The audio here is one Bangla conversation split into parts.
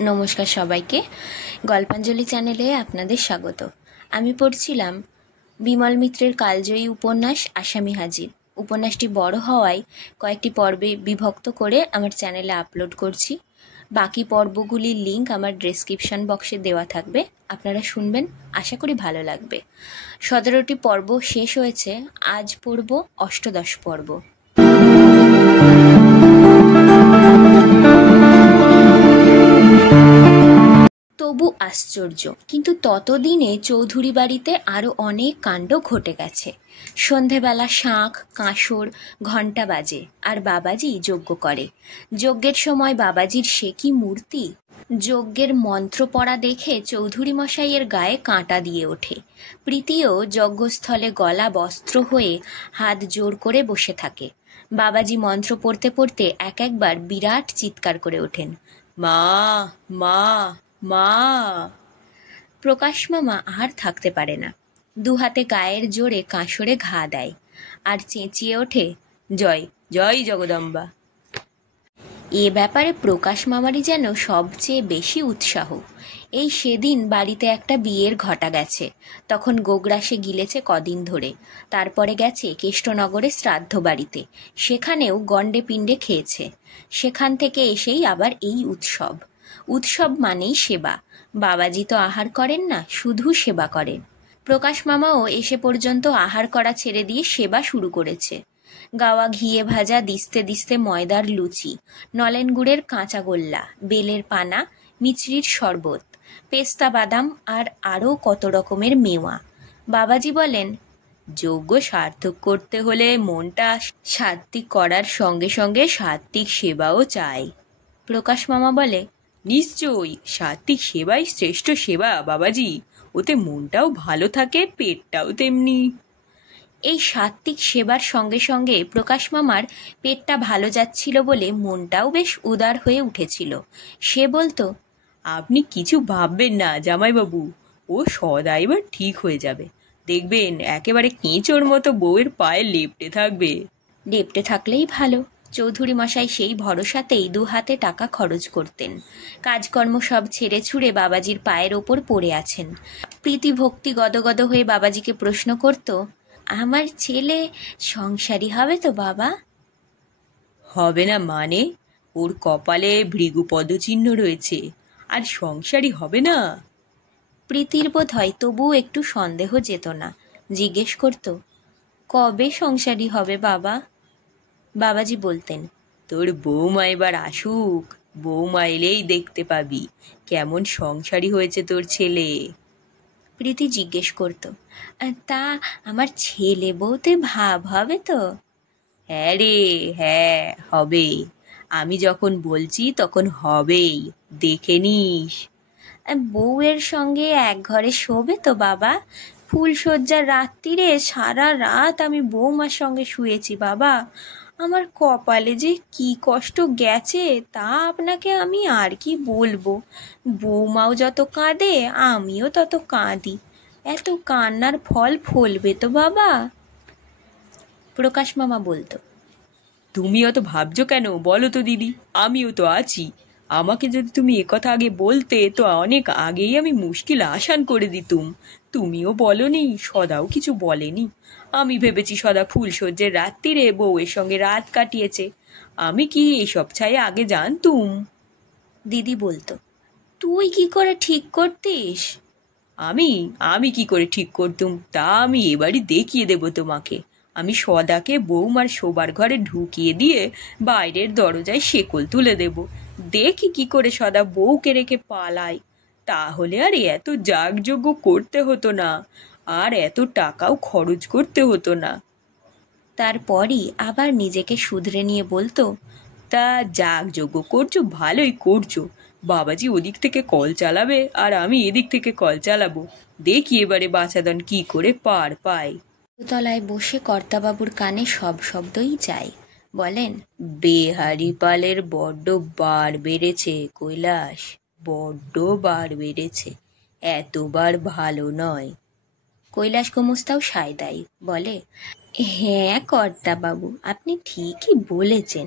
নমস্কার সবাইকে, গল্পাঞ্জলি চ্যানেলে আপনাদের স্বাগত। আমি পড়ছিলাম বিমল মিত্রের কালজয়ী উপন্যাস আসামি হাজির। উপন্যাসটি বড় হওয়ায় কয়েকটি পর্বে বিভক্ত করে আমার চ্যানেলে আপলোড করছি। বাকি পর্বগুলির লিঙ্ক আমার ডেসক্রিপশন বক্সে দেওয়া থাকবে, আপনারা শুনবেন, আশা করি ভালো লাগবে। 17টি পর্ব শেষ হয়েছে, আজ পড়ব অষ্টদশ পর্ব। তবু আশ্চর্য, কিন্তু ততদিনে চৌধুরী বাড়িতে আরও অনেক কাণ্ড ঘটে গেছে। সন্ধেবেলা শাঁখ, কাঁসর, ঘণ্টা বাজে, আর বাবাজি যজ্ঞ করে। যজ্ঞের সময় বাবাজির সে কি মূর্তি! যজ্ঞের মন্ত্র পড়া দেখে চৌধুরী মশাইয়ের গায়ে কাঁটা দিয়ে ওঠে। প্রীতিও যজ্ঞস্থলে গলা বস্ত্র হয়ে হাত জোর করে বসে থাকে। বাবাজি মন্ত্র পড়তে পড়তে একবার বিরাট চিৎকার করে ওঠেন, মা মা মা! প্রকাশ মামা আর থাকতে পারে না, দুহাতে গায়ের জোরে কাঁসরে ঘা দেয় আর চেঁচিয়ে ওঠে, জয় জয় জগদম্বা। এ ব্যাপারে প্রকাশ মামারই যেন সবচেয়ে বেশি উৎসাহ। এই সেদিন বাড়িতে একটা বিয়ের ঘটা গেছে, তখন গোগ্রাসে গিলেছে কদিন ধরে। তারপরে গেছে কেষ্টনগরে শ্রাদ্ধ বাড়িতে, সেখানেও গণ্ডে পিণ্ডে খেয়েছে। সেখান থেকে এসেই আবার এই উৎসব। উৎসব মানেই সেবা। বাবাজি তো আহার করেন না, শুধু সেবা করেন। প্রকাশ মামাও এসে পর্যন্ত আহার করা ছেড়ে দিয়ে সেবা শুরু করেছে। গাওয়া ঘিয়ে ভাজা দিস্তে দিস্তে ময়দার লুচি, নলেন গুড়ের কাঁচা গোল্লা, বেলের পানা, মিছরির শরবত, পেস্তা বাদাম আর আরও কত রকমের মেওয়া। বাবাজি বলেন, যজ্ঞ সার্থক করতে হলে মনটা সাত্ত্বিক করার সঙ্গে সঙ্গে সাত্ত্বিক সেবাও চাই। প্রকাশ মামা বলে, নিশ্চয়ই, সাত্ত্বিক সেবাই শ্রেষ্ঠ সেবা বাবাজি, ওতে মনটাও ভালো থাকে, পেটটাও তেমনি। এই সাত্ত্বিক সেবার সঙ্গে সঙ্গে প্রকাশ মামার পেটটা ভালো যাচ্ছিল বলে মনটাও বেশ উদার হয়ে উঠেছিল। সে বলতো, আপনি কিছু ভাববেন না জামাইবাবু, ও সদা এবার ঠিক হয়ে যাবে, দেখবেন একেবারে কেঁচোর মতো বউয়ের পায়ে লেপ্টে থাকবে। লেপ্টে থাকলেই ভালো। চৌধুরী মশাই সেই ভরসাতেই দুহাতে টাকা খরচ করতেন। কাজকর্ম সব ছেড়ে ছুড়ে বাবাজির পায়ের ওপর পড়ে আছেন। প্রীতি ভক্তি গদগদ হয়ে বাবাজিকে প্রশ্ন করত, আমার ছেলে সংসারী হবে তো বাবা? হবে না মানে? ওর কপালে ভৃগু পদচিহ্ন রয়েছে, আর সংসারী হবে না? প্রীতির বোধ হয় তবু একটু সন্দেহ যেত না, জিজ্ঞেস করত, কবে সংসারী হবে বাবা? বাবাজি বলতেন, তোর বৌমা এবার আসুক, বৌমা এলেই দেখতে পাবি কেমন সংসারী হয়েছে তোর ছেলে। প্রীতি জিজ্ঞেস করত, তা আমার ছেলে বউতে ভাব হবে তো? হ্যাঁ রে, হ্যাঁ হবে, আমি যখন বলছি তখন হবেই, দেখে নিস। বউয়ের সঙ্গে এক ঘরে শোবে তো বাবা? ফুলশয্যার রাত্রিরে সারা রাত আমি বৌমার সঙ্গে শুয়েছি বাবা। আমার কপালে যে কি কষ্ট গেছে তা আপনাকে আমি আর কি বলবো। বৌমাও যত কাঁদে আমিও তত কাঁদি, এত কান্নার ফল ফলবে তো বাবা? প্রকাশ মামা বলতো, তুমি অত ভাবছো কেন বলো তো দিদি, আমিও তো আছি। আমাকে যদি তুমি একথা আগে বলতে তো অনেক আগেই আমি মুশকিল আসান করে দিতুম। তুমিও বলনি, সদাও কিছু বলেনি। আমি ভেবেছি সদা ফুলশয্যের রাত্রিরে বউয়ের সঙ্গে রাত কাটিয়েছে। আমি কি এসব ছাই আগে জানতুম? দিদি বলতো, তুই কি করে ঠিক করতিস? আমি আমি কি করে ঠিক করতুম তা আমি এবারই দেখিয়ে দেব তোমাকে। আমি সদাকে বৌমার শোবার ঘরে ঢুকিয়ে দিয়ে বাইরের দরজায় শেকল তুলে দেব, দেখি কি করে সদা বউকে রেখে পালায়। তাহলে আর এত যাগযজ্ঞ করতে হতো না, আর এত টাকাও খরচ করতে হতো না। তারপরই আবার নিজেকে শুধরে নিয়ে বলতো, তা যাগযজ্ঞ করছো, ভালোই করছো। বাবাজি ওদিক থেকে কল চালাবে আর আমি এদিক থেকে কল চালাবো, দেখি এবারে বাছাধন কি করে পার পায়। তলায় বসে কর্তাবাবুর কানে সব শব্দই যায়। বলেন, বেহারি পালের বড্ড বার বেড়েছে কৈলাস, বড্ড বার বেড়েছে, এতবার ভালো নয়। কৈলাস গোমস্তাও সায় দেয়, বলে, হ্যাঁ কর্তাবাবু, আপনি ঠিকই বলেছেন,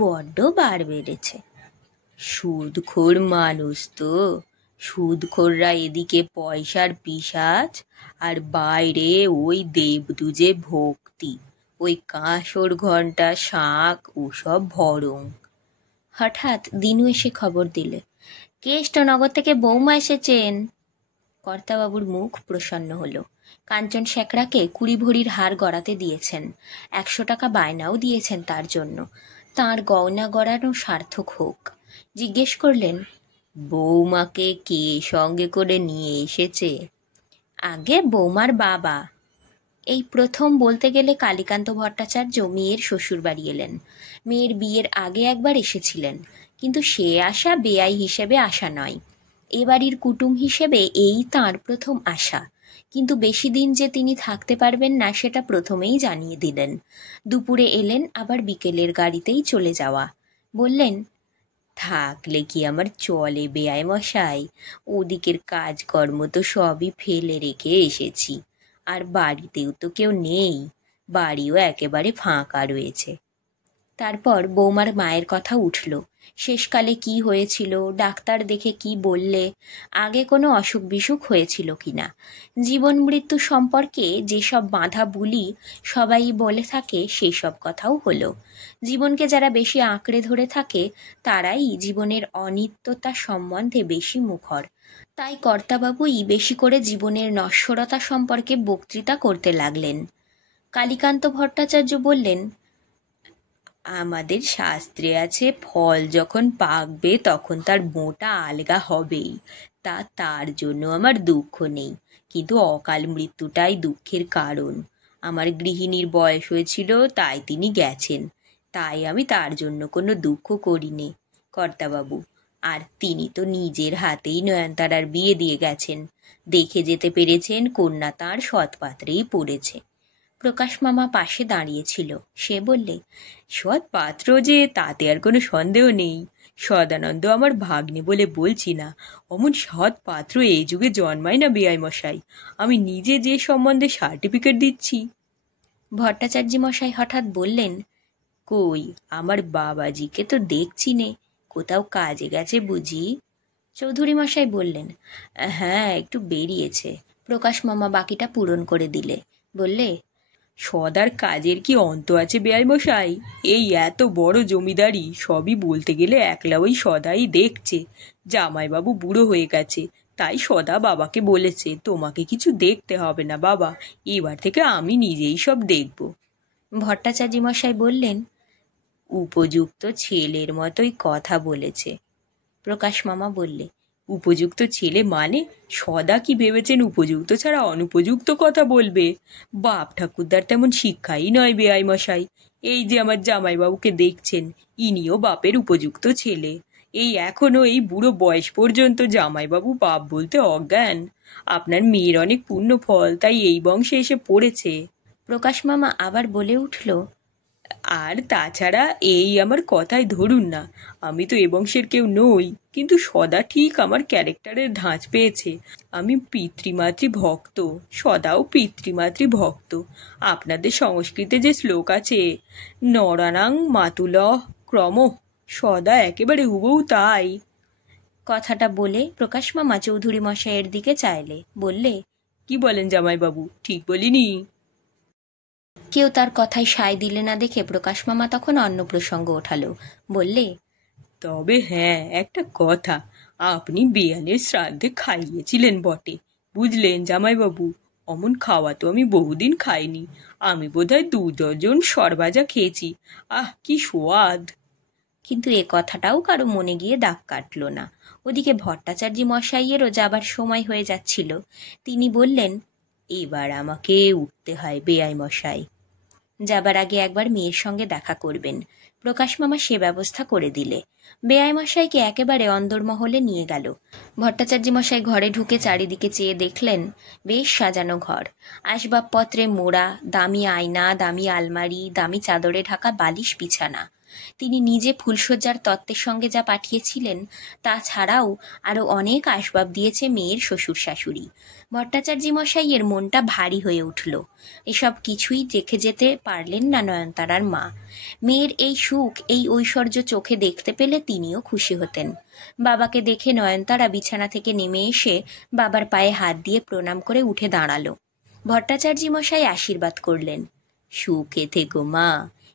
বড্ড বার বেড়েছে। সুদখোর মানুষ তো। সুদখোররা এদিকে পয়সার পিশাচ, আর বাইরে ওই দেবদূজে ভক্তি, ওই কাঁসর ঘণ্টা, শাঁখ ওসব ভরং। হঠাৎ দিনু এসে খবর দিলে, কেষ্টনগর থেকে বৌমা এসেছেন। কর্তাবাবুর মুখ প্রসন্ন হলো। কাঞ্চন শেখরাকে 20 ভরির হার গড়াতে দিয়েছেন, 100 টাকা বায়নাও দিয়েছেন তার জন্য। তাঁর গয়না গড়ানো সার্থক হোক। জিজ্ঞেস করলেন, বৌমাকে কে সঙ্গে করে নিয়ে এসেছে? আগে বৌমার বাবা। এই প্রথম বলতে গেলে কালীকান্ত ভট্টাচার্য মেয়ের শ্বশুর বাড়ি এলেন। মেয়ের বিয়ের আগে একবার এসেছিলেন, কিন্তু সে আসা বেয়াই হিসেবে আসা নয়, এ বাড়ির কুটুম হিসেবে এই তাঁর প্রথম আসা। কিন্তু বেশি দিন যে তিনি থাকতে পারবেন না সেটা প্রথমেই জানিয়ে দিলেন। দুপুরে এলেন, আবার বিকেলের গাড়িতেই চলে যাওয়া। বললেন, থাকলে কি আমার চলে বেয়াই মশাই? ওদিকের কাজকর্ম তো সবই ফেলে রেখে এসেছি, আর বাড়িতেও তো কেউ নেই, বাড়িও একেবারে ফাঁকা রয়েছে। তারপর বৌমার মায়ের কথা উঠল। শেষকালে কি হয়েছিল, ডাক্তার দেখে কি বললে, আগে কোনো অসুখ বিসুখ হয়েছিল কিনা, জীবন মৃত্যু সম্পর্কে যেসব বাঁধা বুলি সবাই বলে থাকে সেই সব কথাও হলো। জীবনকে যারা বেশি আঁকড়ে ধরে থাকে তারাই জীবনের অনিত্যতা সম্বন্ধে বেশি মুখর। তাই কর্তাবাবুই বেশি করে জীবনের নশ্বরতা সম্পর্কে বক্তৃতা করতে লাগলেন। কালীকান্ত ভট্টাচার্য বললেন, আমাদের শাস্ত্রে আছে, ফল যখন পাকবে তখন তার মোটা আলগা হবেই। তার জন্য আমার দুঃখ নেই, কিন্তু অকাল মৃত্যুটাই দুঃখের কারণ। আমার গৃহিণীর বয়স হয়েছিল, তাই তিনি গেছেন, তাই আমি তার জন্য কোনো দুঃখ করিনি কর্তাবাবু। আর তিনি তো নিজের হাতেই নয়নতারার বিয়ে দিয়ে গেছেন, দেখে যেতে পেরেছেন কন্যা তাঁর সৎপাত্রেই পড়েছে। প্রকাশ মামা পাশে দাঁড়িয়েছিল। সে বললে, সৎ পাত্র যে, তাতে আর কোনো সন্দেহ নেই। সদানন্দ আমার ভাগ্নে বলে বলছি না, অমন সৎ পাত্র এই যুগে জন্মায় না বেয়াই মশাই। আমি নিজে যে সম্বন্ধে সার্টিফিকেট দিচ্ছি। ভট্টাচার্য মশাই হঠাৎ বললেন, কই আমার বাবাজিকে তো দেখছি নে, কোথাও কাজে গেছে বুঝি? চৌধুরী মশাই বললেন, হ্যাঁ, একটু বেরিয়েছে। প্রকাশ মামা বাকিটা পূরণ করে দিলে। বললে, সদার কাজের কি অন্ত আছে বেয়াই মশাই? এই এত বড় জমিদারি, সবই বলতে গেলে একলা ওই সদাই দেখছে। জামাইবাবু বুড়ো হয়ে গেছে, তাই সদা বাবাকে বলেছে, তোমাকে কিছু দেখতে হবে না বাবা, এবার থেকে আমি নিজেই সব দেখব। ভট্টাচার্য মশাই বললেন, উপযুক্ত ছেলের মতোই কথা বলেছে। প্রকাশ মামা বললে, উপযুক্ত ছেলে মানে? সদা কি ভেবেছেন উপযুক্ত ছাড়া অনুপযুক্ত কথা বলবে? বাপ ঠাকুরদার তেমন শিক্ষাই নয় বেয়াই মশাই। এই যে আমার জামাইবাবুকে দেখছেন, ইনিও বাপের উপযুক্ত ছেলে। এই এখনো এই বুড়ো বয়স পর্যন্ত জামাইবাবু বাপ বলতে অজ্ঞান। আপনার মেয়ের অনেক পুণ্য ফল, তাই এই বংশে এসে পড়েছে। প্রকাশ মামা আবার বলে উঠল, আর তাছাড়া এই আমার কথায় ধরুন না, আমি তো এ বংশের কেউ নই, কিন্তু সদা ঠিক আমার ক্যারেক্টারের ধাঁচ পেয়েছে। আমি পিতৃমাতৃ ভক্ত, সদাও পিতৃমাতৃ ভক্ত। আপনাদের সংস্কৃতে যে শ্লোক আছে, নরানাং মাতুলঃ ক্রম, সদা একেবারে হুবহু তাই। কথাটা বলে প্রকাশ মামা চৌধুরী মশাইয়ের দিকে চাইলে। বললে, কি বলেন জামাইবাবু, ঠিক বলিনি? কেউ তার কথায় সায় দিলে না দেখে প্রকাশ মামা তখন অন্য প্রসঙ্গ ওঠালো। বললে, তবে হ্যাঁ, একটা কথা, আপনি বেয়ানের শ্রাদ্ধে খাইয়েছিলেন বটে, বুঝলেন জামাইবাবু? অমন খাওয়া তো আমি বহুদিন খাইনি। আমি বোধহয় 2 ডজন সরভাজা খেয়েছি। আহ, কি সোয়াদ! কিন্তু এ কথাটাও কারো মনে গিয়ে দাগ কাটল না। ওদিকে ভট্টাচার্য মশাইয়েরও যাবার সময় হয়ে যাচ্ছিল। তিনি বললেন, এবার আমাকে উঠতে হয় বেয়াই মশাই। যাবার আগে একবার মেয়ের সঙ্গে দেখা করবেন। প্রকাশ মামা সে ব্যবস্থা করে দিলে। বেয়াই মশাইকে একেবারে অন্দরমহলে নিয়ে গেল। ভট্টাচার্য মশাই ঘরে ঢুকে চারিদিকে চেয়ে দেখলেন, বেশ সাজানো ঘর, আসবাবপত্রে মোড়া, দামি আয়না, দামি আলমারি, দামি চাদরে ঢাকা বালিশ বিছানা। তিনি নিজে ফুলশয্যার তত্ত্বের সঙ্গে যা পাঠিয়েছিলেন তা ছাড়াও আরও অনেক আসবাব দিয়েছে মেয়ের শ্বশুর শাশুড়ি। ভট্টাচার্য মশাইয়ের মনটা ভারী হয়ে উঠল। এসব কিছুই দেখে যেতে পারলেন না নয়নতারার মা। মেয়ের এই সুখ, এই ঐশ্বর্য চোখে দেখতে পেলে তিনিও খুশি হতেন। বাবাকে দেখে নয়নতারা বিছানা থেকে নেমে এসে বাবার পায়ে হাত দিয়ে প্রণাম করে উঠে দাঁড়ালো। ভট্টাচার্য মশাই আশীর্বাদ করলেন, সুখে থেকো মা,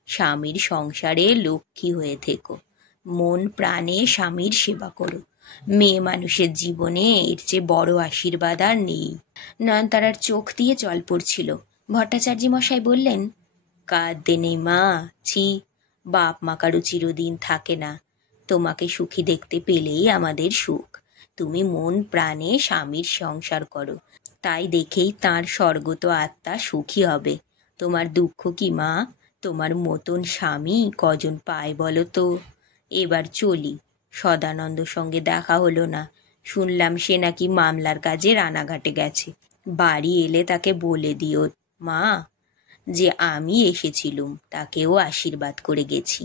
স্বামীর সংসারে লক্ষ্মী হয়ে থেকো, মন প্রাণে স্বামীর সেবা করো, মেয়ে মানুষের জীবনে এর চেয়ে বড় আশীর্বাদ আর নেই। নয়নতারার চোখ দিয়ে জল পড়ছিল। ভট্টাচার্য মশাই বললেন, কাঁদতে নেই মা, ছি, বাপ মা কারো চিরদিন থাকে না, তোমাকে সুখী দেখতে পেলেই আমাদের সুখ। তুমি মন প্রাণে স্বামীর সংসার করো, তাই দেখেই তাঁর স্বর্গত আত্মা সুখী হবে। তোমার দুঃখ কি মা? তোমার মতন স্বামী কজন পায় বলো তো? এবার চলি, সদানন্দ সঙ্গে দেখা হলো না, শুনলাম সে নাকি মামলার কাজে রানাঘাটে গেছে। বাড়ি এলে তাকে বলে দিও মা যে আমি এসেছিলুম, তাকেও আশীর্বাদ করে গেছি।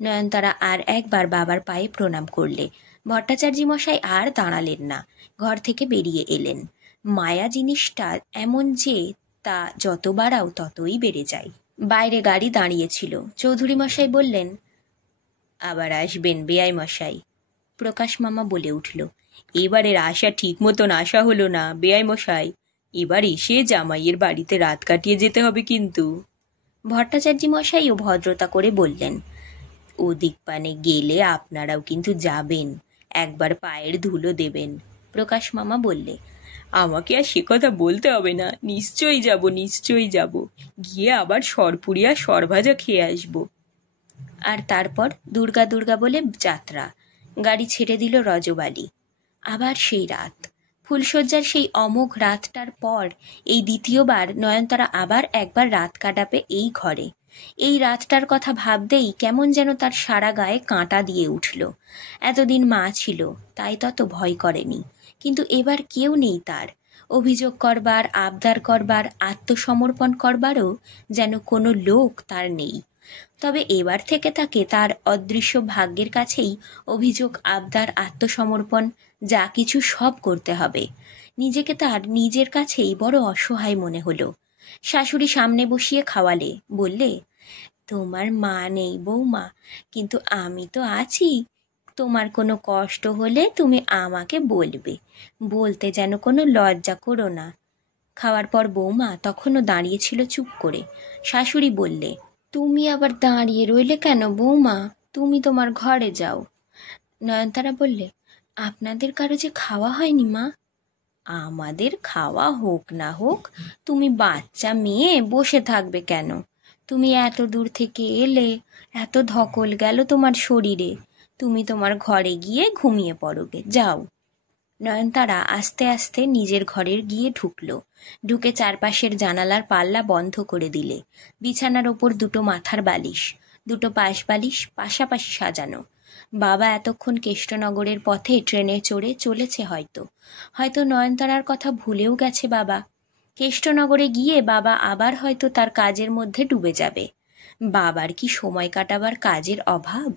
নয়নতারা আর একবার বাবার পায়ে প্রণাম করলে। ভট্টাচার্য মশাই আর দাঁড়ালেন না, ঘর থেকে বেরিয়ে এলেন। মায়া জিনিসটা এমন যে তা যত বাড়াও ততই বেড়ে যায়। বাইরে গাড়ি দাঁড়িয়েছিল। চৌধুরী মশাই বললেন, আবার আসবেন বেয়াই মশাই। প্রকাশ মামা বলে উঠল, এবারের আশা ঠিক মতন আশা হলো না বেয়াই মশাই, এবার এসে জামাইয়ের বাড়িতে রাত কাটিয়ে যেতে হবে কিন্তু। ভট্টাচার্য মশাইও ভদ্রতা করে বললেন, ওদিক পানে গেলে আপনারাও কিন্তু যাবেন, একবার পায়ের ধুলো দেবেন। প্রকাশ মামা বললে, আমাকে আর সে কথা বলতে হবে না, নিশ্চয়ই যাব, নিশ্চয়ই যাব, গিয়ে আবার সরপুরিয়া সরভাজা খেয়ে আসবো। আর তারপর দুর্গা দুর্গা বলে যাত্রা। গাড়ি ছেড়ে দিল রজবালি। আবার সেই রাত, ফুলশয্যার সেই অমোঘ রাতটার পর এই দ্বিতীয়বার নয়নতারা আবার একবার রাত কাটাবে এই ঘরে। এই রাতটার কথা ভাবতেই কেমন যেন তার সারা গায়ে কাঁটা দিয়ে উঠল। এতদিন মা ছিল, তাই তত ভয় করেনি, কিন্তু এবার কেউ নেই তার। অভিযোগ করবার, আবদার করবার, আত্মসমর্পণ করবারও যেন কোনো লোক তার নেই। তবে এবার থেকে তাকে তার অদৃশ্য ভাগ্যের কাছেই অভিযোগ, আবদার, আত্মসমর্পণ যা কিছু সব করতে হবে। নিজেকে তার নিজের কাছেই বড় অসহায় মনে হলো। শাশুড়ি সামনে বসিয়ে খাওয়ালে, বললে, তোমার মা নেই বৌমা, কিন্তু আমি তো আছি, তোমার কোনো কষ্ট হলে তুমি আমাকে বলবে, বলতে যেন কোনো লজ্জা করো না। খাওয়ার পর বৌমা তখনও দাঁড়িয়েছিল চুপ করে। শাশুড়ি বললে, তুমি আবার দাঁড়িয়ে রইলে কেন বৌমা, তুমি তোমার ঘরে যাও। নয়নতারা বললে, আপনাদের কারো যে খাওয়া হয়নি মা? আমাদের খাওয়া হোক না হোক, তুমি বাচ্চা মেয়ে বসে থাকবে কেন? তুমি এত দূর থেকে এলে, এত ধকল গেল তোমার শরীরে, তুমি তোমার ঘরে গিয়ে ঘুমিয়ে পড়োগে, যাও। নয়নতারা আস্তে আস্তে নিজের ঘরে গিয়ে ঢুকলো। ঢুকে চারপাশের জানালার পাল্লা বন্ধ করে দিলে। বিছানার ওপর দুটো মাথার বালিশ, দুটো পাশ বালিশ পাশাপাশি সাজানো। বাবা এতক্ষণ কেষ্টনগরের পথে ট্রেনে চড়ে চলেছে, হয়তো হয়তো নয়নতারার কথা ভুলেও গেছে বাবা। কেষ্টনগরে গিয়ে বাবা আবার হয়তো তার কাজের মধ্যে ডুবে যাবে। বাবার কি সময় কাটাবার কাজের অভাব?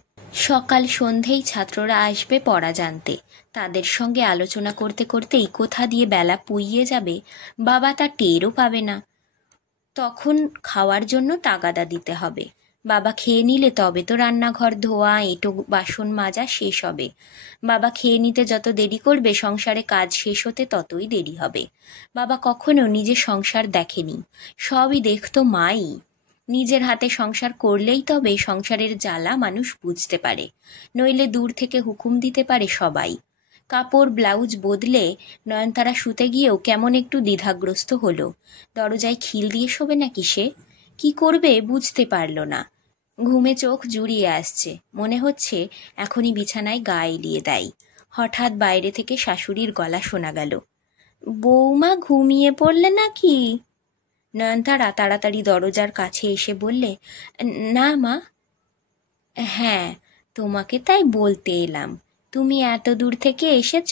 সকাল সন্ধেই ছাত্ররা আসবে পড়া জানতে, তাদের সঙ্গে আলোচনা করতে করতেই কোথা দিয়ে বেলা পুইয়ে যাবে বাবা তা টেরও পাবে না। তখন খাওয়ার জন্য তাগাদা দিতে হবে। বাবা খেয়ে নিলে তবে তো রান্নাঘর ধোয়া, এঁটো বাসন মাজা শেষ হবে। বাবা খেয়ে নিতে যত দেরি করবে, সংসারে কাজ শেষ হতে ততই দেরি হবে। বাবা কখনো নিজের সংসার দেখেনি, সবই দেখতো মাই। নিজের হাতে সংসার করলেই তবে সংসারের জ্বালা মানুষ বুঝতে পারে, নইলে দূর থেকে হুকুম দিতে পারে সবাই। কাপড় ব্লাউজ বদলে নয়নতারা শুতে গিয়েও কেমন একটু দ্বিধাগ্রস্ত হলো। দরজায় খিল দিয়ে শোবে নাকি সে? কি করবে বুঝতে পারল না। ঘুমে চোখ জুড়িয়ে আসছে, মনে হচ্ছে এখনই বিছানায় গা এলিয়ে দেয়। হঠাৎ বাইরে থেকে শাশুড়ির গলা শোনা গেল, বৌমা ঘুমিয়ে পড়লে নাকি? নয়নতারা তাড়াতাড়ি দরজার কাছে এসে বললে, না মা। হ্যাঁ, তোমাকে তাই বলতে এলাম, তুমি এত দূর থেকে এসেছ,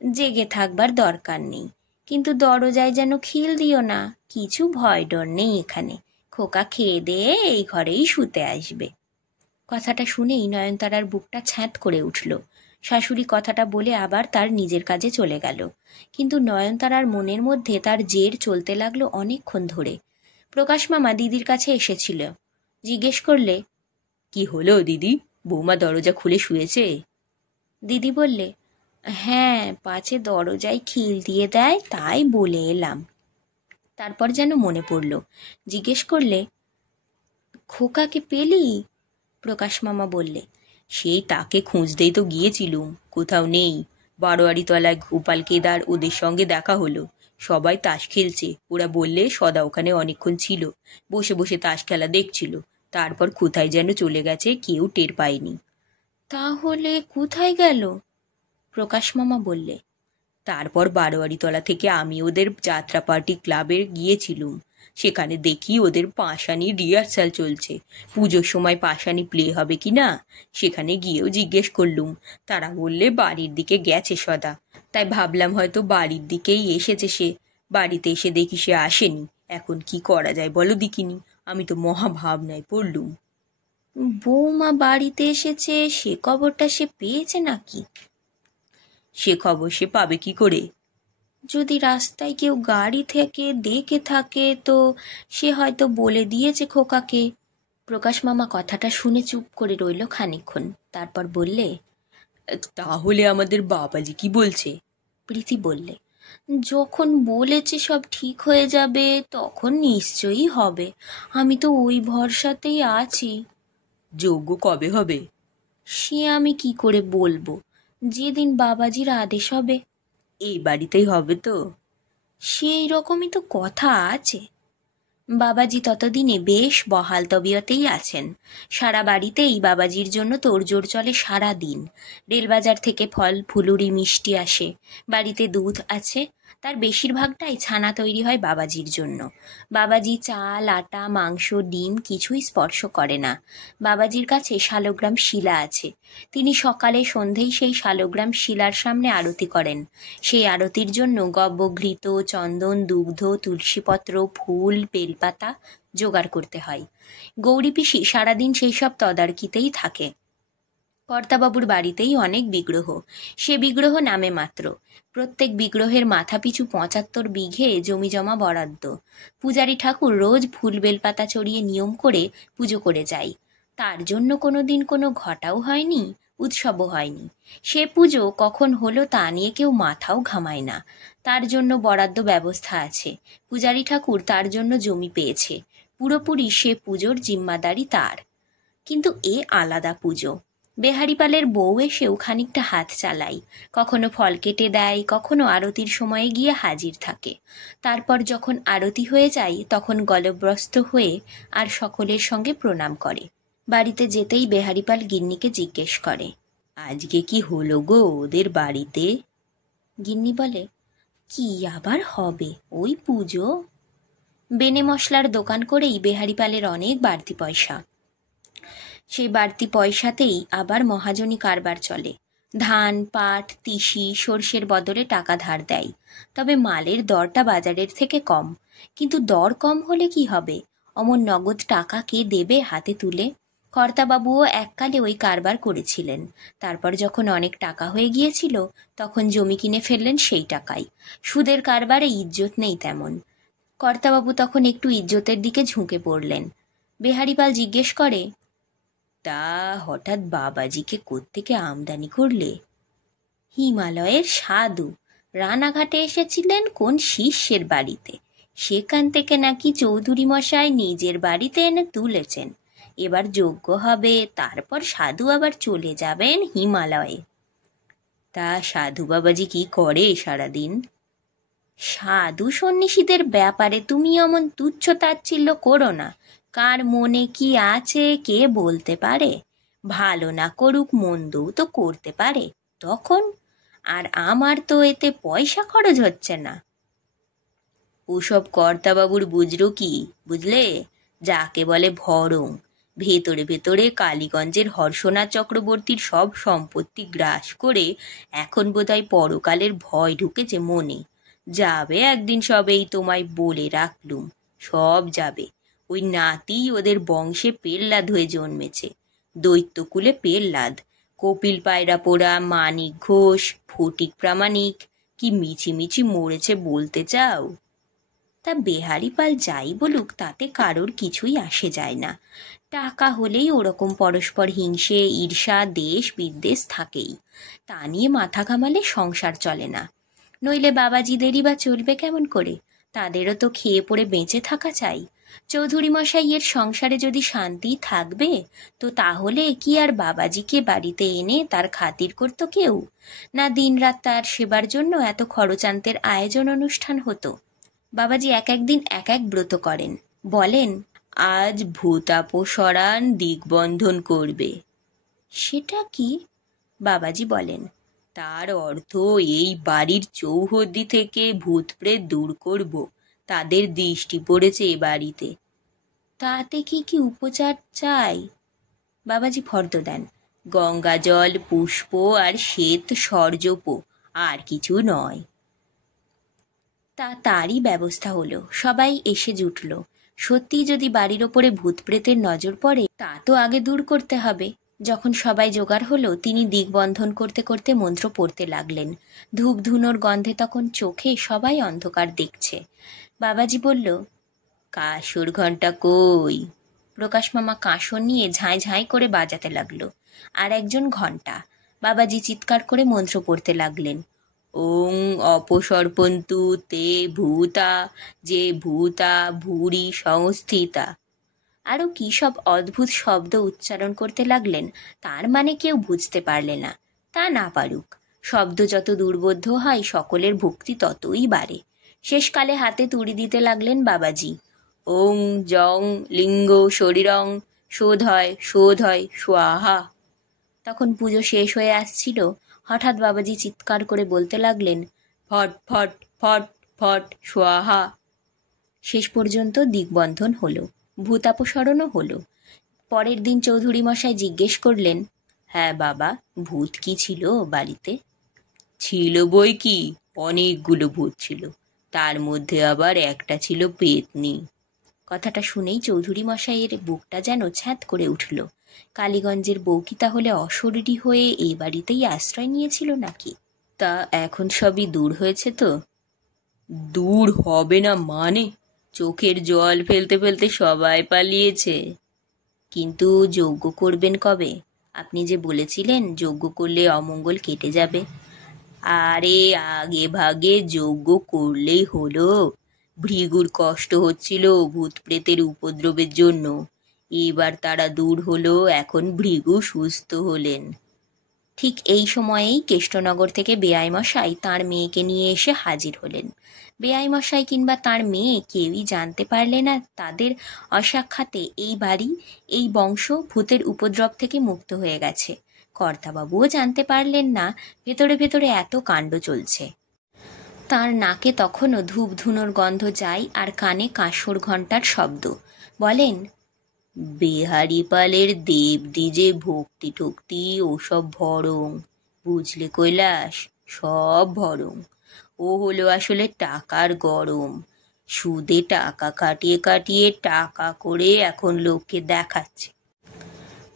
জেগে থাকবার দরকার নেই, কিন্তু দরজায় যেন খিল দিও না, কিছু ভয় ডর নেই এখানে, খোকা খেয়ে দিয়ে এই ঘরেই শুতে আসবে। কথাটা শুনেই নয়নতারার বুকটা ছ্যাঁত করে উঠল। শাশুড়ি কথাটা বলে আবার তার নিজের কাজে চলে গেল। কিন্তু নয়নতারার মনের মধ্যে তার জের চলতে লাগলো অনেকক্ষণ ধরে। প্রকাশ মামা দিদির কাছে এসেছিল। জিজ্ঞেস করলে, কি হলো দিদি, বৌমা দরজা খুলে শুয়েছে? দিদি বললে, হ্যাঁ, পাছে দরজায় খিল দিয়ে দেয়, তাই বলে এলাম। তারপর যেন মনে পড়ল, জিজ্ঞেস করলে, খোকাকে পেলি? প্রকাশ মামা বললে, সেই তাকে খুঁজতেই তো গিয়েছিলুম, কোথাও নেই। বারোয়ারি তলায় গোপাল কেদার ওদের সঙ্গে দেখা হলো। সবাই তাস খেলছে, ওরা বললে সদা ওখানে অনেকক্ষণ ছিল, বসে বসে তাস খেলা দেখছিল। তারপর কোথায় যেন চলে গেছে, কেউ টের পায়নি। তাহলে কোথায় গেল? প্রকাশ মামা বললে, তারপর বারোয়ারিতলা থেকে আমি ওদের যাত্রা পার্টি ক্লাবে গিয়েছিলুম। সেখানে দেখি ওদের পাশানি রিহার্সাল চলছে। পুজোর সময় পাশানি প্লে হবে কি না, সেখানে গিয়েও জিজ্ঞেস করলুম। তারা বললে বাড়ির দিকে গেছে সদা। তাই ভাবলাম হয়তো বাড়ির দিকেই এসেছে সে। বাড়িতে এসে দেখি সে আসেনি। এখন কি করা যায় বলো দিকিনি, আমি তো মহা ভাবনায় পড়লুম। বৌমা বাড়িতে এসেছে সে খবরটা সে পেয়েছে নাকি? সে খবর সে পাবে কি করে? যদি রাস্তায় কেউ গাড়ি থেকে দেখে থাকে তো সে হয়তো বলে দিয়েছে খোকাকে। প্রকাশ মামা কথাটা শুনে চুপ করে রইল খানিকক্ষণ। তারপর বললে, তাহলে আমাদের বাবাজি কি বলছে? প্রীতি বললে, যখন বলেছে সব ঠিক হয়ে যাবে তখন নিশ্চয়ই হবে। আমি তো ওই ভরসাতেই আছি। যজ্ঞ কবে হবে? সে আমি কি করে বলবো, যেদিন বাবাজির আদেশ হবে। এই বাড়িতেই হবে তো? সেই রকমই তো কথা আছে। বাবাজি ততদিনে বেশ বহাল তবিয়তেই আছেন। সারা বাড়িতেই বাবাজির জন্য তোড়জোড় চলে সারা দিন। রেলবাজার থেকে ফল ফুলুরি মিষ্টি আসে, বাড়িতে দুধ আছে, তার বেশিরভাগটাই ছানা তৈরি হয় বাবাজির জন্য। বাবাজি চাল, আটা, মাংস, ডিম কিছুই স্পর্শ করে না। বাবাজির কাছে শালগ্রাম শিলা আছে। তিনি সকালে সন্ধেই সেই শালগ্রাম শিলার সামনে আরতি করেন। সেই আরতির জন্য গব্যঘৃত, চন্দন, দুগ্ধ, তুলসীপত্র, ফুল, বেলপাতা জোগাড় করতে হয়। গৌরী পিসি সারাদিন সেই সব তদারকিতেই থাকে। কর্তাবাবুর বাড়িতেই অনেক বিগ্রহ। সে বিগ্রহ নামে মাত্র। প্রত্যেক বিগ্রহের মাথাপিছু ৭৫ বিঘে জমি জমা বরাদ্দ। পূজারী ঠাকুর রোজ ফুল বেলপাতা চড়িয়ে নিয়ম করে পুজো করে যায়। তার জন্য কোনোদিন কোনো ঘটাও হয়নি, উৎসবও হয়নি। সে পুজো কখন হলো তা নিয়ে কেউ মাথাও ঘামায় না। তার জন্য বরাদ্দ ব্যবস্থা আছে। পূজারী ঠাকুর তার জন্য জমি পেয়েছে। পুরোপুরি সে পুজোর জিম্মাদারি তার। কিন্তু এ আলাদা পুজো। বেহারিপালের বউ এসেও খানিকটা হাত চালায়। কখনো ফল কেটে দেয়, কখনো আরতির সময়ে গিয়ে হাজির থাকে। তারপর যখন আরতি হয়ে যায় তখন গলব্যস্ত হয়ে আর সকলের সঙ্গে প্রণাম করে। বাড়িতে যেতেই বেহারিপাল গিন্নিকে জিজ্ঞেস করে, আজকে কি হলো গো ওদের বাড়িতে? গিন্নি বলে, কি আবার হবে, ওই পুজো। বেনে মশলার দোকান করেই বেহারিপালের অনেক বাড়তি পয়সা। সেই বাড়তি পয়সাতেই আবার মহাজনী কারবার চলে। ধান, পাট, তিসি, সর্ষের বদলে টাকা ধার দেয়। তবে মালের দরটা বাজারের থেকে কম। কিন্তু দর কম হলে কি হবে, অমন নগদ টাকা কে দেবে হাতে তুলে? কর্তাবাবুও এককালে ওই কারবার করেছিলেন। তারপর যখন অনেক টাকা হয়ে গিয়েছিল তখন জমি কিনে ফেললেন সেই টাকায়। সুদের কারবারে ইজ্জত নেই তেমন। কর্তাবাবু তখন একটু ইজ্জতের দিকে ঝুঁকে পড়লেন। বেহারিপাল জিজ্ঞেস করে, তা হঠাৎ বাবাজিকে কোত্থেকে আমদানি করলে? হিমালয়ের সাধু রানাঘাটে এসেছিলেন কোন শিষ্যের বাড়িতে। সেখান থেকে নাকি চৌধুরী মশাই নিজের বাড়িতে এনে তুলেছেন। এবার যজ্ঞ হবে, তারপর সাধু আবার চলে যাবেন হিমালয়ে। তা সাধু বাবাজি কি করে সারাদিন? সাধু সন্ন্যাসীদের ব্যাপারে তুমি অমন তুচ্ছ তাচ্ছিল্য করো না। কার মনে কি আছে কে বলতে পারে? ভালো না করুক, মন্দও তো করতে পারে তখন। আর আমার তো এতে পয়সা খরচ হচ্ছে না। ওসব কর্তাবাবুর বুঝলো কি, বুঝলে? যাকে বলে ভরং। ভেতরে ভেতরে কালীগঞ্জের হর্ষনাথ চক্রবর্তীর সব সম্পত্তি গ্রাস করে এখন বোধহয় পরকালের ভয় ঢুকেছে মনে। যাবে একদিন, সবেই তোমায় বলে রাখলুম, সব যাবে। ওই নাতি ওদের বংশে পেল্লাদ হয়ে জন্মেছে। দৈত্যকুলে পেল্লাদ, কপিল পায়রা পোড়া, মানিক ঘোষ, ফটিক প্রামাণিক কি মিছিমিছি মরেছে বলতে চাও? তা বেহারি পাল যাই বলুক, তাতে কারোর কিছুই আসে যায় না। টাকা হলেই ওরকম পরস্পর হিংসে, ঈর্ষা, দেশ বিদ্বেষ থাকেই। তা নিয়ে মাথা ঘামালে সংসার চলে না। নইলে বাবাজিদেরই বা চলবে কেমন করে? তাদেরও তো খেয়ে পড়ে বেঁচে থাকা চাই। চৌধুরী মশাইয়ের সংসারে যদি শান্তি থাকবে, তো তাহলে কি আর বাবাজিকে বাড়িতে এনে তার খাতির করতো কেউ? না দিনরাত তার সেবার জন্য এত খরচান্তের আয়োজন অনুষ্ঠান হতো? বাবাজি এক একদিন এক এক ব্রত করেন। বলেন, আজ ভূতাপসরান দিগ্বন্ধন করবে। সেটা কি? বাবাজি বলেন, তার অর্থ এই বাড়ির চৌহদ্দি থেকে ভূতপ্রেত দূর করব। তাদের দৃষ্টি পড়েছে এ বাড়িতে। তাতে কি কি উপচার চাই? বাবাজি ফর্দ দেন, গঙ্গা জল, পুষ্প আর শ্বেত সর্জপ, আর কিছু নয়। তারই ব্যবস্থা হলো। সবাই এসে জুটল। সত্যি যদি বাড়ির ওপরে ভূতপ্রেতের নজর পড়ে, তা তো আগে দূর করতে হবে। যখন সবাই জোগাড় হলো, তিনি দিগ্বন্ধন করতে করতে মন্ত্র পড়তে লাগলেন। ধূপ ধুনোর গন্ধে তখন চোখে সবাই অন্ধকার দেখছে। বাবাজি বলল, কাসর ঘণ্টা কই? প্রকাশ মামা কাঁসর নিয়ে ঝাঁই ঝাঁই করে বাজাতে লাগলো। আর একজন ঘণ্টা। বাবাজি চিৎকার করে মন্ত্র পড়তে লাগলেন, ওং অপসর্পন্তু তে ভূতা, যে ভূতা ভূরি সংস্থিতা। আরও কী সব অদ্ভুত শব্দ উচ্চারণ করতে লাগলেন। তার মানে কেউ বুঝতে পারলে না। তা না পারুক, শব্দ যত দুর্বোধ্য হয়, সকলের ভক্তি ততই বাড়ে। শেষকালে হাতে তুড়ি দিতে লাগলেন বাবাজি। ওং জং লিঙ্গ শরীরং শোধয় শোধয় স্বাহা। তখন পুজো শেষ হয়ে আসছিল। হঠাৎ বাবাজি চিৎকার করে বলতে লাগলেন, ফট ফট ফট ফট স্বাহা। শেষ পর্যন্ত দিগ্বন্ধন হলো, ভূতাপসরণও হলো। পরের দিন চৌধুরী মশাই জিজ্ঞেস করলেন, হ্যাঁ বাবা, ভূত কি ছিল বাড়িতে? ছিল বই কি, অনেকগুলো ভূত ছিল। তার মধ্যে আবার একটা ছিল পেতনি। কথাটা শুনেই চৌধুরী মশাইয়ের বুকটা যেন ছ্যাঁত করে উঠল। কালীগঞ্জের বউ কি তাহলে অশরীরী হয়ে এই বাড়িতেই আশ্রয় নিয়েছিল নাকি? তা এখন সবই দূর হয়েছে তো? দূর হবে না মানে? চোখের জল ফেলতে ফেলতে সবাই পালিয়েছে। কিন্তু যজ্ঞ করবেন কবে? আপনি যে বলেছিলেন যজ্ঞ করলে অমঙ্গল কেটে যাবে। আরে আগে ভাগে যজ্ঞ করলেই হলো। ভৃগুর কষ্ট হচ্ছিল ভূত প্রেতের উপদ্রবের জন্য। এবার তারা দূর হলো, এখন ভৃগু সুস্থ হলেন। ঠিক এই সময়েই কেষ্টনগর থেকে বেয়াইমশাই তাঁর মেয়েকে নিয়ে এসে হাজির হলেন। বেয়াইমশাই কিংবা তাঁর মেয়ে কেউই জানতে পারলে না তাদের অসাক্ষাতে এই বাড়ি, এই বংশ ভূতের উপদ্রব থেকে মুক্ত হয়ে গেছে। কর্তাবাবুও জানতে পারলেন না ভেতরে ভেতরে এত কাণ্ড চলছে। তার নাকে তখনও ধূপ ধুনোর গন্ধ যায়, আর কানে কাঁসর ঘণ্টার শব্দ। বলেন, বেহারি পালের দেবদ্বিজে ভক্তি ঠক্তি ওসব ভরং, বুঝলে কৈলাস, সব ভরং। ও হলো আসলে টাকার গরম। সুদে টাকা কাটিয়ে কাটিয়ে টাকা করে এখন লোককে দেখাচ্ছে,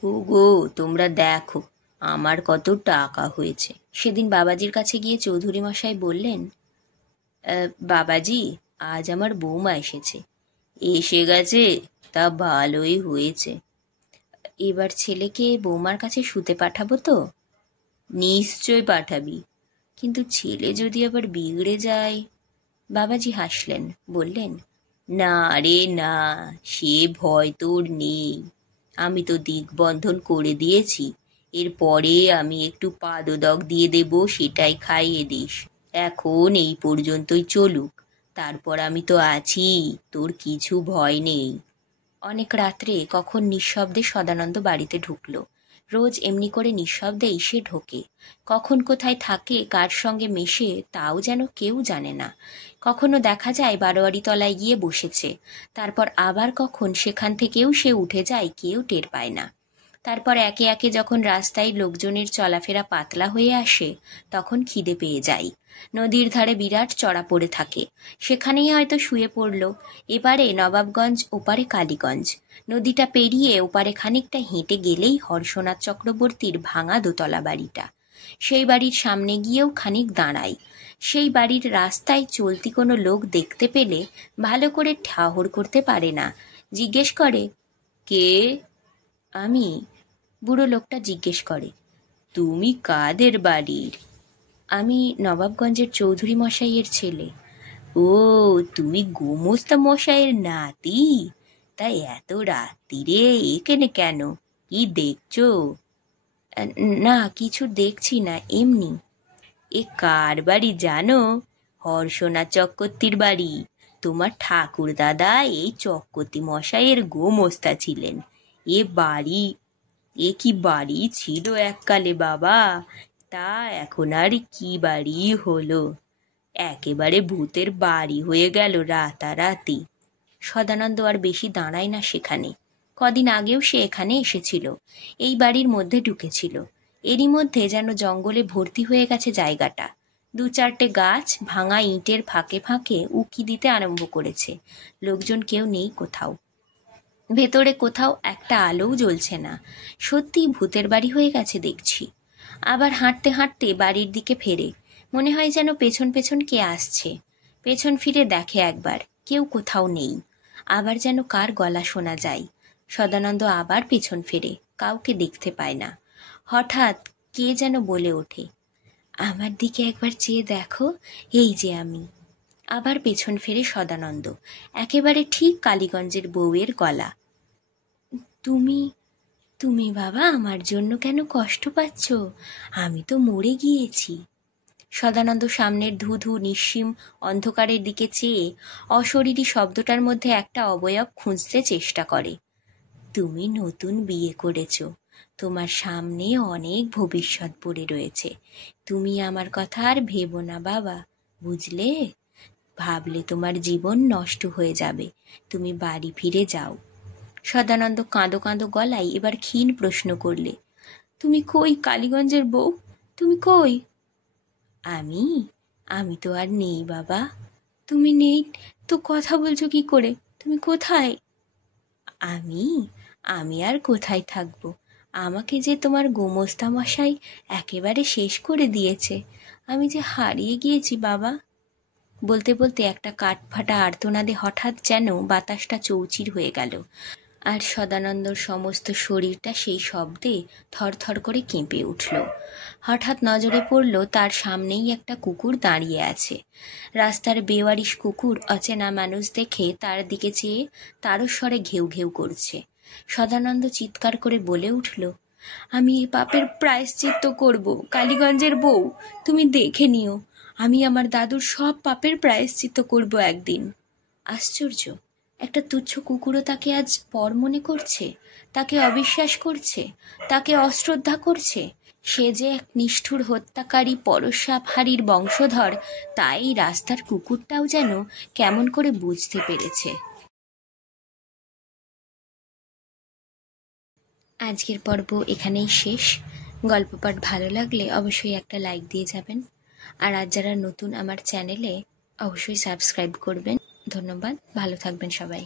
ওগো তোমরা দেখো আমার কত টাকা হয়েছে। সেদিন বাবাজির কাছে গিয়ে চৌধুরী মশাই বললেন, বাবাজি, আজ আমার বৌমা এসেছে। এসে গেছে? তা ভালোই হয়েছে। এবার ছেলেকে বৌমার কাছে শুতে পাঠাবো তো? নিশ্চয় পাঠাবি, কিন্তু ছেলে যদি আবার বিগড়ে যায়। বাবাজি হাসলেন, বললেন, না রে না, সে ভয় তোর নেই। আমি তো দিগ্বন্ধন করে দিয়েছি। এরপরে আমি একটু পাদদক দিয়ে দেব, সেটাই খাইয়ে দিস। এখন এই পর্যন্তই চলুক, তারপর আমি তো আছি, তোর কিছু ভয় নেই। অনেক রাত্রে কখন নিঃশব্দে সদানন্দ বাড়িতে ঢুকলো। রোজ এমনি করে নিঃশব্দেই সে ঢোকে। কখন কোথায় থাকে, কার সঙ্গে মেশে, তাও যেন কেউ জানে না। কখনো দেখা যায় বারোয়ারি তলায় গিয়ে বসেছে, তারপর আবার কখন সেখান থেকেও সে উঠে যায়, কেউ টের পায় না। তারপর একে একে যখন রাস্তায় লোকজনের চলাফেরা পাতলা হয়ে আসে তখন খিদে পেয়ে যাই। নদীর ধারে বিরাট চড়া পড়ে থাকে, সেখানেই হয়তো শুয়ে পড়ল। এপারে নবাবগঞ্জ, ওপারে কালীগঞ্জ। নদীটা পেরিয়ে ওপারে খানিকটা হেঁটে গেলেই হর্ষনাথ চক্রবর্তীর ভাঙা দোতলা বাড়িটা। সেই বাড়ির সামনে গিয়েও খানিক দাঁড়াই। সেই বাড়ির রাস্তায় চলতি কোনো লোক দেখতে পেলে ভালো করে ঠাহর করতে পারে না, জিজ্ঞেস করে, কে? আমি। বুড়ো লোকটা জিজ্ঞেস করে, তুমি কাদের বাড়ির? আমি নবাবগঞ্জের চৌধুরী মশাইয়ের ছেলে। ও, তুমি গোমস্তা মশাইয়ের নাতি? তাই এত রাত্রিরে এখানে কেন? কি দেখছো? না, কিছু দেখছি না, এমনি। এ কার বাড়ি জানো? হর্ষনাথ চক্রবর্তীর বাড়ি। তোমার ঠাকুর দাদা এই চক্রবর্তী মশাইয়ের গোমস্তা ছিলেন। এ বাড়ি, এ কি বাড়ি ছিল এককালে বাবা, তা এখন আর কি বাড়ি হলো, একেবারে ভূতের বাড়ি হয়ে গেল রাতারাতি। সদানন্দ আর বেশি দাঁড়ায় না সেখানে। কদিন আগেও সে এখানে এসেছিল, এই বাড়ির মধ্যে ঢুকেছিল। এরই মধ্যে যেন জঙ্গলে ভর্তি হয়ে গেছে জায়গাটা। দু চারটে গাছ ভাঙা ইঁটের ফাঁকে ফাঁকে উকি দিতে আরম্ভ করেছে। লোকজন কেউ নেই কোথাও। ভেতরে কোথাও একটা আলোও জ্বলছে না। সত্যি ভূতের বাড়ি হয়ে গেছে দেখছি। আবার হাঁটতে হাঁটতে বাড়ির দিকে ফেরে, মনে হয় যেন পেছন পেছন কে আসছে। পেছন ফিরে দেখে একবার, কেউ কোথাও নেই। আবার যেন কার গলা শোনা যায়। সদানন্দ আবার পেছন ফেরে, কাউকে দেখতে পায় না। হঠাৎ কে যেন বলে ওঠে, আমার দিকে একবার চেয়ে দেখো, এই যে আমি। আবার পেছন ফেরে সদানন্দ, একেবারে ঠিক কালীগঞ্জের বউয়ের গলা। তুমি, তুমি বাবা আমার জন্য কেন কষ্ট পাচ্ছ? আমি তো মরে গিয়েছি। সদানন্দ সামনের ধুধু নিশ্চিম অন্ধকারের দিকে চেয়ে অশরীরী শব্দটার মধ্যে একটা অবয়ব খুঁজতে চেষ্টা করে। তুমি নতুন বিয়ে করেছ, তোমার সামনে অনেক ভবিষ্যৎ পড়ে রয়েছে। তুমি আমার কথা আর ভেবো না বাবা, বুঝলে? ভাবলে তোমার জীবন নষ্ট হয়ে যাবে। তুমি বাড়ি ফিরে যাও। সদানন্দ কাঁদো কাঁদো গলায় এবার ক্ষীণ প্রশ্ন করলে, তুমি কই কালীগঞ্জের বউ, তুমি কই? আমি, আমি তো আর নেই বাবা। তুমি নেই তো কথা বলছো কি করে? তুমি কোথায়? আমি, আমি আর কোথায় থাকবো? আমাকে যে তোমার গোমস্তা মশাই একেবারে শেষ করে দিয়েছে। আমি যে হারিয়ে গিয়েছি বাবা। বলতে বলতে একটা কাঠফাটা আর্তনাদে হঠাৎ যেন বাতাসটা চৌচির হয়ে গেল, আর সদানন্দর সমস্ত শরীরটা সেই শব্দে থরথর করে কেঁপে উঠল। হঠাৎ নজরে পড়ল তার সামনেই একটা কুকুর দাঁড়িয়ে আছে। রাস্তার বেওয়ারিশ কুকুর অচেনা মানুষ দেখে তার দিকে চেয়ে তারস্বরে ঘেউ ঘেউ করছে। সদানন্দ চিৎকার করে বলে উঠল, আমি এই পাপের প্রায়শ্চিত্ত করব, কালীগঞ্জের বউ, তুমি দেখে নিও। আমি আমার দাদুর সব পাপের প্রায়শ্চিত্ত করব একদিন। আশ্চর্য, একটা তুচ্ছ কুকুরও তাকে আজ পর মনে করছে, তাকে অবিশ্বাস করছে, তাকে অশ্রদ্ধা করছে। সে যে এক নিষ্ঠুর হত্যাকারী পরশাপহারীর বংশধর, তাই রাস্তার কুকুরটাও যেন কেমন করে বুঝতে পেরেছে। আজকের পর্ব এখানেই শেষ। গল্প পাঠ ভালো লাগলে অবশ্যই একটা লাইক দিয়ে যাবেন, আর আজ যারা নতুন আমার চ্যানেলে অবশ্যই সাবস্ক্রাইব করবেন। ধন্যবাদ, ভালো থাকবেন সবাই।